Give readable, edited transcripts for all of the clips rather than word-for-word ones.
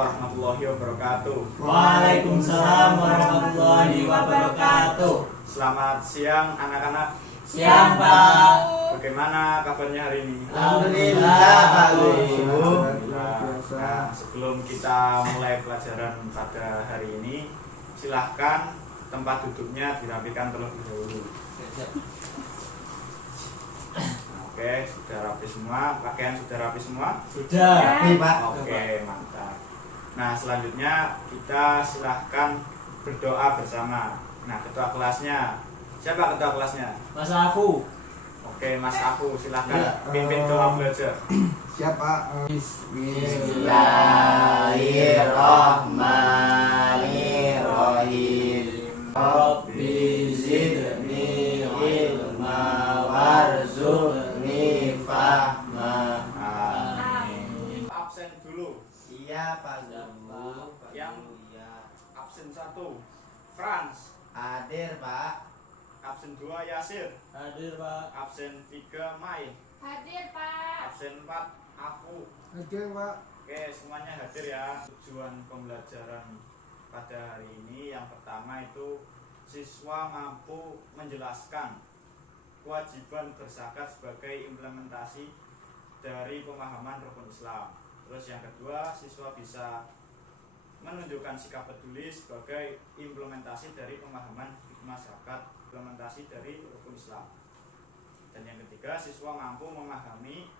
warahmatullahi wabarakatuh. Waalaikumsalam warahmatullahi wabarakatuh. Selamat siang anak-anak. Siang Pak. Bagaimana kabarnya hari ini? Alhamdulillah Pak Guru. Nah, sebelum kita mulai pelajaran pada hari ini, silahkan tempat duduknya dirapikan terlebih dahulu. Oke, sudah rapi semua. Pakaian sudah rapi semua? Sudah rapi Pak. Oke, mantap. Nah, selanjutnya kita silahkan berdoa bersama. Nah, ketua kelasnya, siapa ketua kelasnya? Mas Afu. Oke, Mas Aku, silahkan pimpin doa belajar. Siapa? Bismillahirrahmanirrahim. Rabbi zidni ilma warzuqni fahma. Amin. Absen dulu. Iya Pak Guru. Yang ya. absen 1 Frans, Hadir Pak. absen 2 Yasir, Hadir Pak. absen 3 Mai, Hadir Pak. absen 4 Aku. Hadir Pak. Oke, semuanya hadir ya. Tujuan pembelajaran pada hari ini yang pertama itu siswa mampu menjelaskan kewajiban berzakat sebagai implementasi dari pemahaman rukun Islam. Terus yang kedua, siswa bisa menunjukkan sikap peduli sebagai implementasi dari pemahaman hikmah zakat, implementasi dari rukun Islam. Dan yang ketiga, siswa mampu memahami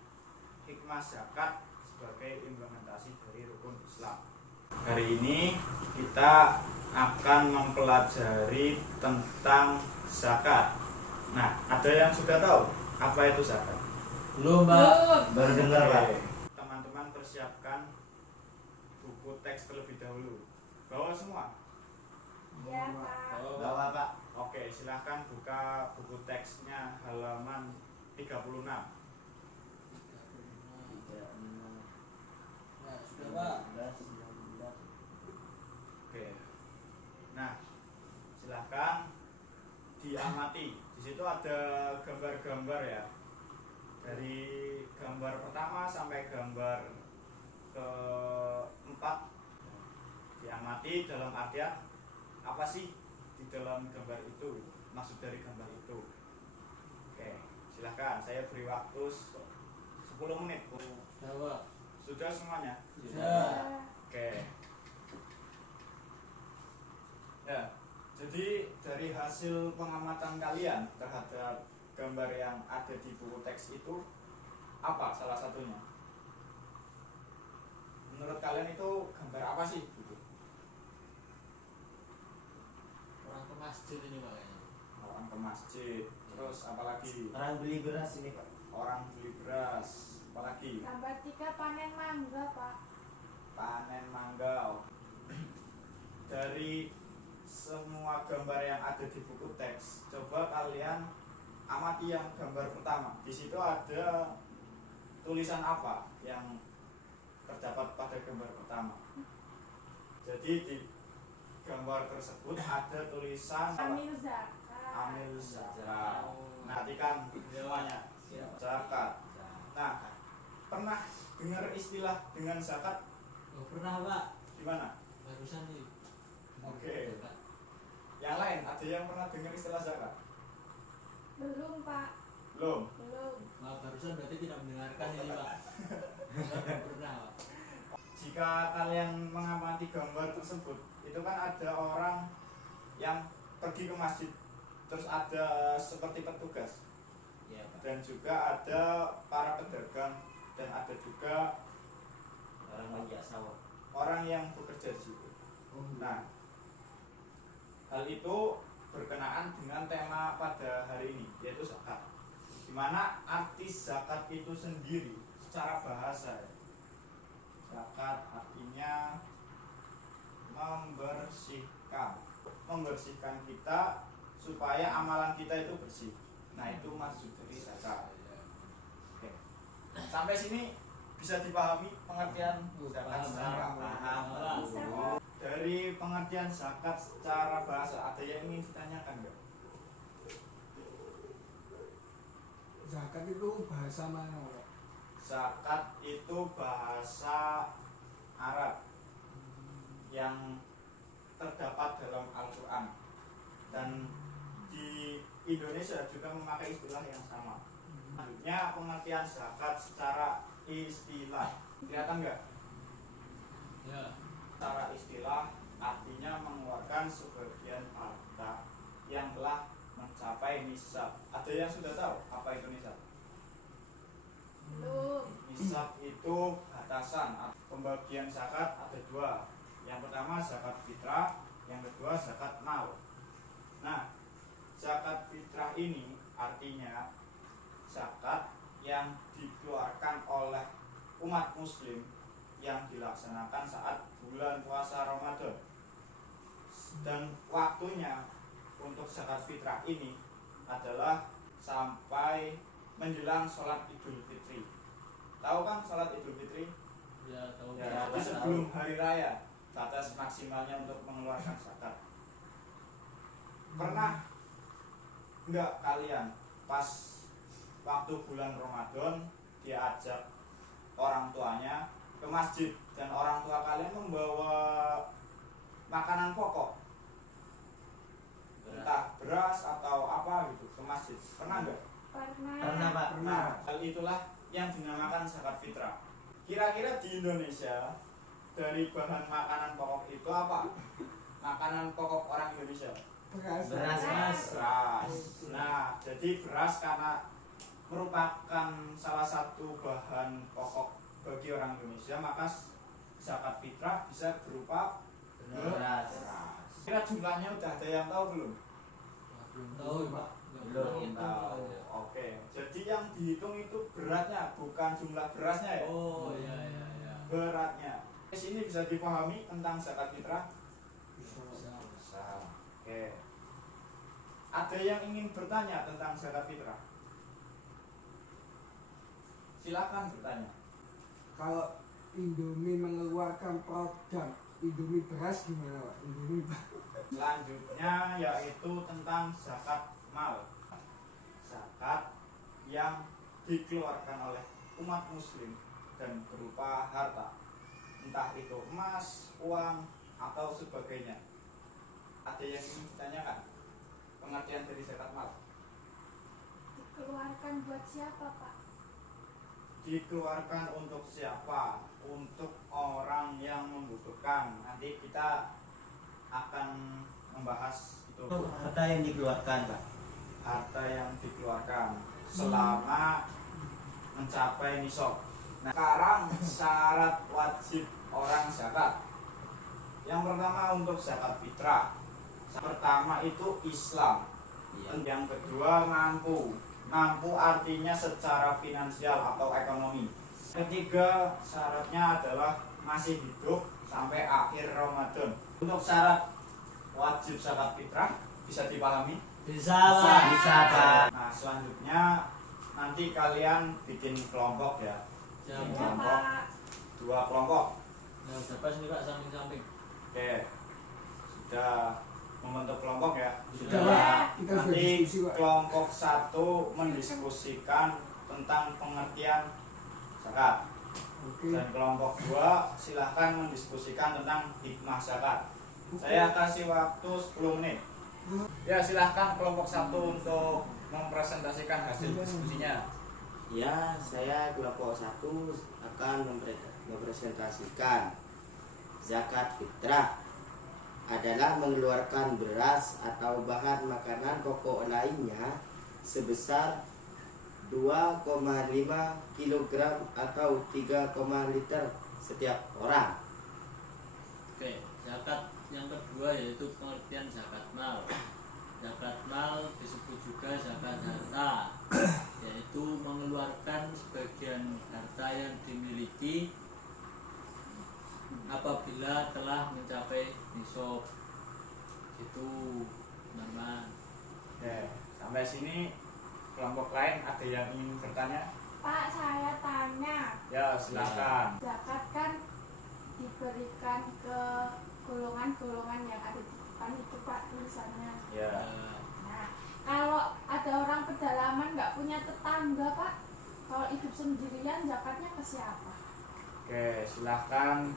hikmah zakat sebagai implementasi dari rukun Islam. Hari ini kita akan mempelajari tentang zakat. Nah, ada yang sudah tahu apa itu zakat? Belum Pak. Baru dengar Pak. Oke. Teman-teman persiapkan buku teks terlebih dahulu. Bawa semua? Ya Pak. Bawa Pak. Oke, silahkan buka buku teksnya halaman 36. Sudah Pak. Oke. Nah, silahkan diamati. Di situ ada gambar-gambar ya. Dari gambar pertama sampai gambar keempat diamati dalam artian apa sih di dalam gambar itu, maksud dari gambar itu. Oke, silahkan, saya beri waktu 10 menit. Sudah Pak. Sudah semuanya? Sudah. Oke. Ya, jadi dari hasil pengamatan kalian terhadap gambar yang ada di buku teks itu apa salah satunya? Menurut kalian itu gambar apa sih? Gitu. Orang ke masjid ini Pak kayaknya. Orang ke masjid. Terus apalagi? Orang beli beras ini Pak. Orang beli beras. Apalagi? Gambar 3 panen mangga Pak. Panen mangga. Dari semua gambar yang ada di buku teks, coba kalian amati yang gambar pertama. Di situ ada tulisan apa yang terdapat pada gambar pertama? Jadi di gambar tersebut ada tulisan Amil zakat. amil zakat. Perhatikan semuanya. Zakat. Nah, pernah dengar istilah dengan zakat? Oh, pernah Pak. Gimana? Barusan nih. Oke. Yang lain ada yang pernah dengar istilah zakat? Belum Pak. Belum. Belum. Wah, barusan berarti tidak mendengarkan ini Pak. Belum pernah Pak. Jika kalian mengamati gambar tersebut, itu kan ada orang yang pergi ke masjid, terus ada seperti petugas, Iya Pak. dan juga ada para pedagang, dan ada juga Orang banyak sawah. orang yang bekerja di situ. Nah, hal itu berkenaan dengan tema pada hari ini, yaitu zakat. Dimana arti zakat itu sendiri secara bahasa, zakat artinya membersihkan kita supaya amalan kita itu bersih. Nah, itu maksud dari zakat. Oke. Sampai sini bisa dipahami pengertian zakat secara bahasa. Bisa. Dari pengertian zakat secara bahasa, ada yang ingin ditanyakan nggak? Zakat itu bahasa mana Pak? Zakat itu bahasa Arab. yang terdapat dalam Al-Quran, dan di Indonesia juga memakai istilah yang sama. Selanjutnya pengertian zakat secara istilah, kelihatan nggak? Ya. Secara istilah artinya mengeluarkan sebagian harta yang telah mencapai nisab. Ada yang sudah tahu apa itu nisab? Belum. Nisab itu batasan. Pembagian zakat ada dua. Yang pertama zakat fitrah, yang kedua zakat mal. Nah, zakat fitrah ini artinya zakat yang dikeluarkan oleh umat muslim yang dilaksanakan saat bulan puasa Ramadan. Dan waktunya untuk zakat fitrah ini adalah sampai menjelang sholat Idul Fitri. Tahu kan sholat Idul Fitri? Ya, tahu. Ya, itu sebelum hari raya. Batas maksimalnya untuk mengeluarkan zakat. Pernah enggak kalian pas waktu bulan Ramadan diajak orang tuanya ke masjid dan orang tua kalian membawa makanan pokok, entah beras atau apa gitu, ke masjid? Pernah enggak? Pernah. Pak. Nah, hal itulah yang dinamakan zakat fitrah. Kira-kira di Indonesia dari bahan makanan pokok itu apa? Makanan pokok orang Indonesia? Beras. Beras, Mas. Beras. Nah, jadi beras karena merupakan salah satu bahan pokok bagi orang Indonesia, maka zakat fitrah bisa berupa Beras. Kira jumlahnya udah ada yang tahu belum? Belum tahu, Pak. Belum Tahu. Oke. Jadi yang dihitung itu beratnya, bukan jumlah berasnya ya. Oh, iya iya iya. Beratnya. Di sini bisa dipahami tentang zakat fitrah? Bisa. Bisa. Oke. Ada yang ingin bertanya tentang zakat fitrah? Silakan bertanya. Kalau Indomie mengeluarkan produk Indomie beras gimana Pak? Indomie Selanjutnya yaitu tentang zakat mal. Zakat yang dikeluarkan oleh umat muslim dan berupa harta, entah itu emas, uang, atau sebagainya. Ada yang ingin ditanyakan? Pengertian dari zakat mal? Dikeluarkan buat siapa, Pak? Dikeluarkan untuk siapa? Untuk orang yang membutuhkan. Nanti kita akan membahas itu. Harta yang dikeluarkan, Pak. Harta yang dikeluarkan selama mencapai nisab. Nah, sekarang syarat wajib orang zakat. Yang pertama untuk zakat fitrah. Yang pertama itu Islam. Iya. Yang kedua mampu. Mampu artinya secara finansial atau ekonomi. Ketiga syaratnya adalah masih hidup sampai akhir Ramadan. Untuk syarat wajib zakat fitrah bisa dipahami? Bisa, Pak. Bisa, Pak. Nah, selanjutnya nanti kalian bikin kelompok ya. Ya, Bikin Ya, kelompok, Pak. 2 kelompok. Nah, berapa sini, Pak, samping-samping? Oke. Sudah membentuk kelompok ya. Sudah. Ya. kita sudah Nanti diskusi Pak. kelompok 1 mendiskusikan tentang pengertian zakat. Oke. Dan kelompok 2 silahkan mendiskusikan tentang hikmah zakat. Saya kasih waktu 10 menit. Ya, silahkan kelompok 1 untuk mempresentasikan hasil diskusinya. Ya, saya kelompok 1 akan mempresentasikan zakat fitrah adalah mengeluarkan beras atau bahan makanan pokok lainnya sebesar 2,5 kg atau 3, liter setiap orang. Oke, zakat yang kedua yaitu pengertian zakat mal. Zakat mal disebut juga zakat harta, yaitu mengeluarkan sebagian harta yang dimiliki apabila telah mencapai nisab. Itu teman-teman. Oke, sampai sini kelompok lain ada yang ingin bertanya? Pak, saya tanya. Ya, silakan. Zakat kan diberikan ke golongan-golongan yang ada di depan itu, Pak, tulisannya. Ya. Nah, kalau ada orang pedalaman nggak punya tetangga, Pak, kalau hidup sendirian zakatnya ke siapa? Oke, silahkan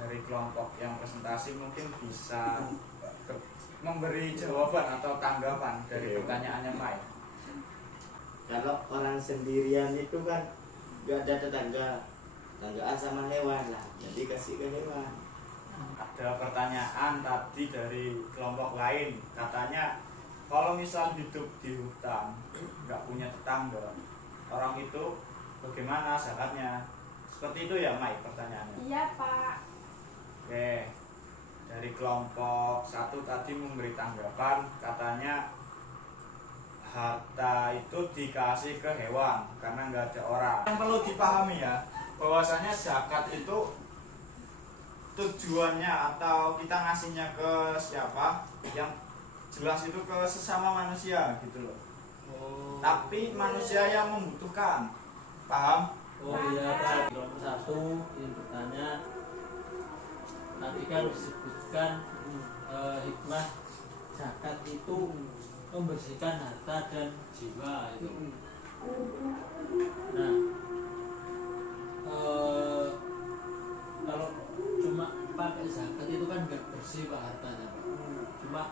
dari kelompok yang presentasi mungkin bisa memberi jawaban atau tanggapan dari pertanyaannya Mai. Kalau orang sendirian itu kan gak ada tetanggaan sama hewan lah, jadi kasih ke hewan. Ada pertanyaan tadi dari kelompok lain, katanya kalau misal hidup di hutan nggak punya tetangga, orang itu bagaimana zakatnya? Seperti itu ya Mai pertanyaannya? Iya Pak. Oke, dari kelompok satu tadi memberi tanggapan, katanya harta itu dikasih ke hewan karena nggak ada orang. Yang perlu dipahami ya, bahwasanya zakat itu tujuannya atau kita ngasihnya ke siapa yang jelas itu ke sesama manusia gitu loh. Tapi manusia yang membutuhkan, paham? Oh iya Pak, nomor 1 ingin bertanya, tadi kan disebutkan hikmah zakat itu membersihkan harta dan jiwa itu. Nah, kalau cuma pakai zakat itu kan nggak bersih Pak hartanya Pak. Cuma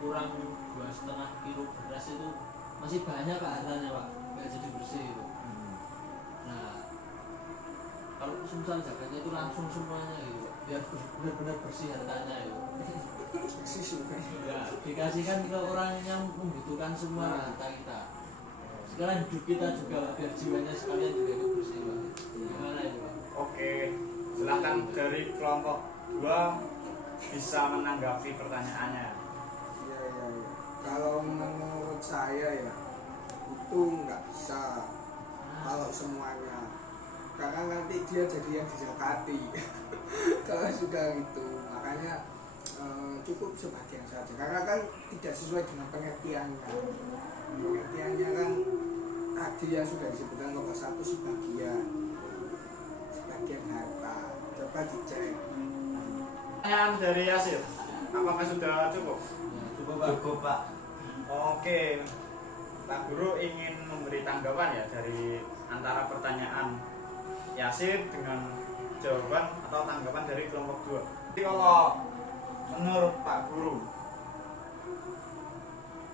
kurang 2,5 kilo beras itu masih banyak Pak hartanya Pak, nggak jadi bersih itu. Nah, kalau misal zakatnya itu langsung semuanya gitu Pak, biar benar-benar bersih hartanya itu. Ya, dikasihkan ke orang yang membutuhkan semua harta kita. Sekarang hidup kita juga Pak, biar jiwanya sekalian juga ikut bersih Pak. Gimana itu Pak? Oke, silakan dari kelompok 2 bisa menanggapi pertanyaannya. Iya. Kalau menurut saya ya itu nggak bisa kalau semuanya, karena nanti dia jadi yang dizakati. Kalau sudah gitu, makanya cukup sebagian saja, karena kan tidak sesuai dengan pengertiannya. Pengertiannya kan tadi yang sudah disebutkan nomor 1 sebagian harta. Coba dicek. Pertanyaan dari Yasir, apakah sudah cukup? Ya, coba Pak. Cukup Pak. Oke, Pak Guru ingin memberi tanggapan ya dari antara pertanyaan Yasir dengan jawaban atau tanggapan dari kelompok 2. Jadi kalau menurut Pak Guru,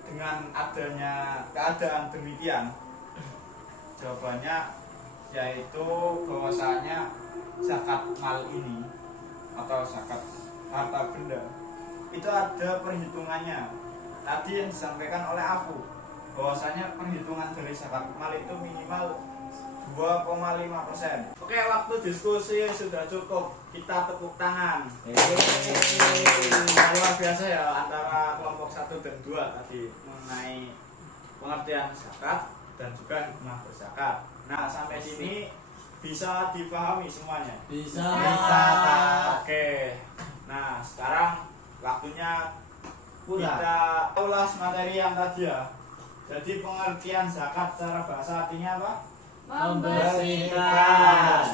dengan adanya keadaan demikian, jawabannya yaitu bahwasanya zakat mal ini atau zakat harta benda itu ada perhitungannya. Tadi yang disampaikan oleh aku, bahwasanya perhitungan dari zakat mal itu minimal 2,5%. Oke, waktu diskusi sudah cukup. Kita tepuk tangan. Luar biasa ya antara kelompok 1 dan 2 tadi mengenai pengertian zakat dan juga hikmah berzakat. Nah, sampai sini bisa dipahami semuanya? Bisa Pak. Oke. Nah, sekarang waktunya kita ulas materi yang tadi ya. Jadi pengertian zakat secara bahasa artinya apa? Membersihkan.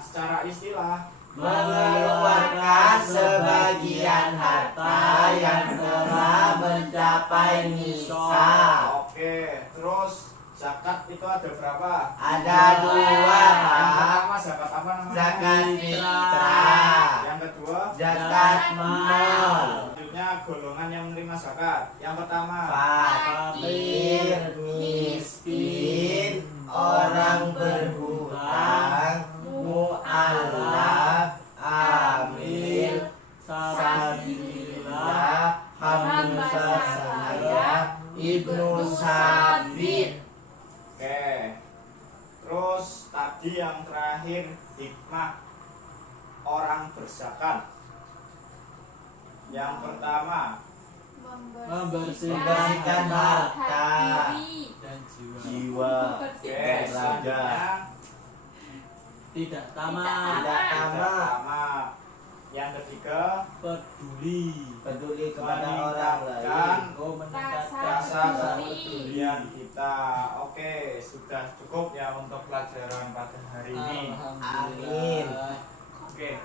Secara istilah mengeluarkan sebagian harta yang telah mencapai nisab. Oke, terus zakat itu ada berapa? Ada 2 Yang Pak. pertama zakat apa namanya? Zakat fitrah, Yang kedua zakat mal, selanjutnya golongan yang menerima zakat. Yang pertama fakir, miskin, orang berhutang, mu'allaf, amil, sabillah, hamba sahaya, ibnu sabit. Oke. Terus tadi yang terakhir hikmah orang berzakat. Yang pertama membersihkan harta dan jiwa. jiwa, oke, raga, selanjutnya Tidak tamak, tidak tamak, tamak. Yang ketiga peduli, peduli kepada orang lain. oh meningkatkan rasa rasa kepedulian kita. Oke, sudah cukup ya untuk pelajaran pada hari ini. Amin. Oke.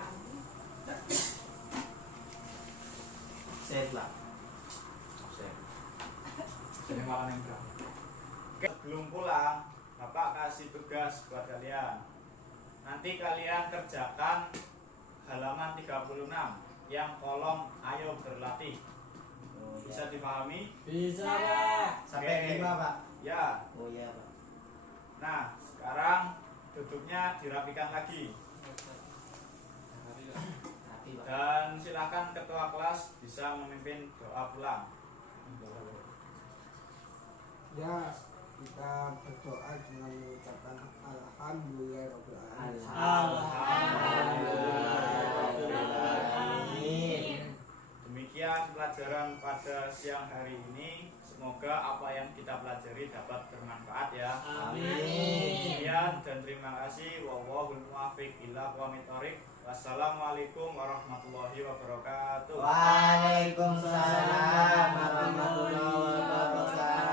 Set lah. Jadi malam yang berapa? Oke, sebelum pulang, Bapak kasih tugas buat kalian. Nanti kalian kerjakan halaman 36 yang kolom ayo berlatih. Oh, Bisa ya. dipahami? Bisa Pak. Sampai Oke. 5 Pak. Ya. Oh iya Pak. Nah, sekarang duduknya dirapikan lagi. Rapi Pak. Dan silakan ketua kelas bisa memimpin doa pulang. Ya, kita berdoa dengan mengucapkan alhamdulillahirabbil alamin. Amin. Demikian pelajaran pada siang hari ini. Semoga apa yang kita pelajari dapat bermanfaat ya. Amin. Sekian dan terima kasih. Wallahul muwaffiq ila aqwamit thoriq. Wassalamualaikum warahmatullahi wabarakatuh. Waalaikumsalam warahmatullahi wabarakatuh.